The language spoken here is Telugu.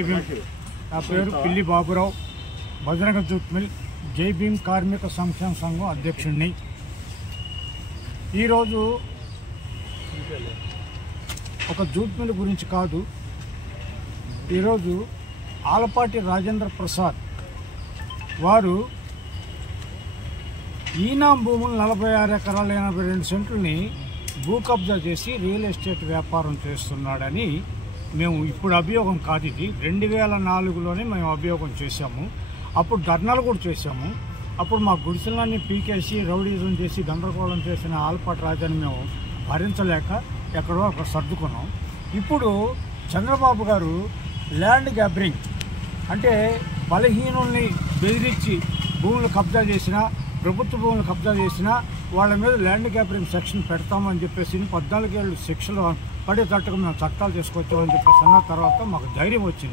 నా పేరు పిల్లి బాబురావు, బజరంగ జూట్ మిల్ జై భీమ్ కార్మిక సంక్షేమ సంఘం అధ్యక్షుడిని. ఈరోజు ఒక జూట్ మిల్ గురించి కాదు, ఈరోజు ఆలపాటి రాజేంద్ర ప్రసాద్ వారు ఈనాం భూములు 46 ఎకరాల 82 సెంట్లని భూ కబ్జా చేసి రియల్ ఎస్టేట్ వ్యాపారం చేస్తున్నాడని మేము ఇప్పుడు అభియోగం కాదు, ఇది 2004లోనే మేము అభియోగం చేశాము. అప్పుడు ధర్నాలు కూడా చేశాము. అప్పుడు మా గుడిసెలన్నీ పీకేసి రౌడీజం చేసి గందరగోళం చేసిన ఆలపాటి రాజాని మేము భరించలేక ఎక్కడో అక్కడ సర్దుకున్నాం. ఇప్పుడు చంద్రబాబు గారు ల్యాండ్ గ్యాబరింగ్ అంటే బలహీనుల్ని బెదిరించి భూములు కబ్జా చేసినా, ప్రభుత్వ భూములు కబ్జా చేసినా వాళ్ళ మీద ల్యాండ్ గ్యాబరింగ్ సెక్షన్ పెడతామని చెప్పేసి 14 ఏళ్ళు శిక్షలు పడేటట్టుగా మేము చట్టాలు తీసుకొచ్చామని చెప్పేసి అన్న తర్వాత మాకు ధైర్యం వచ్చింది.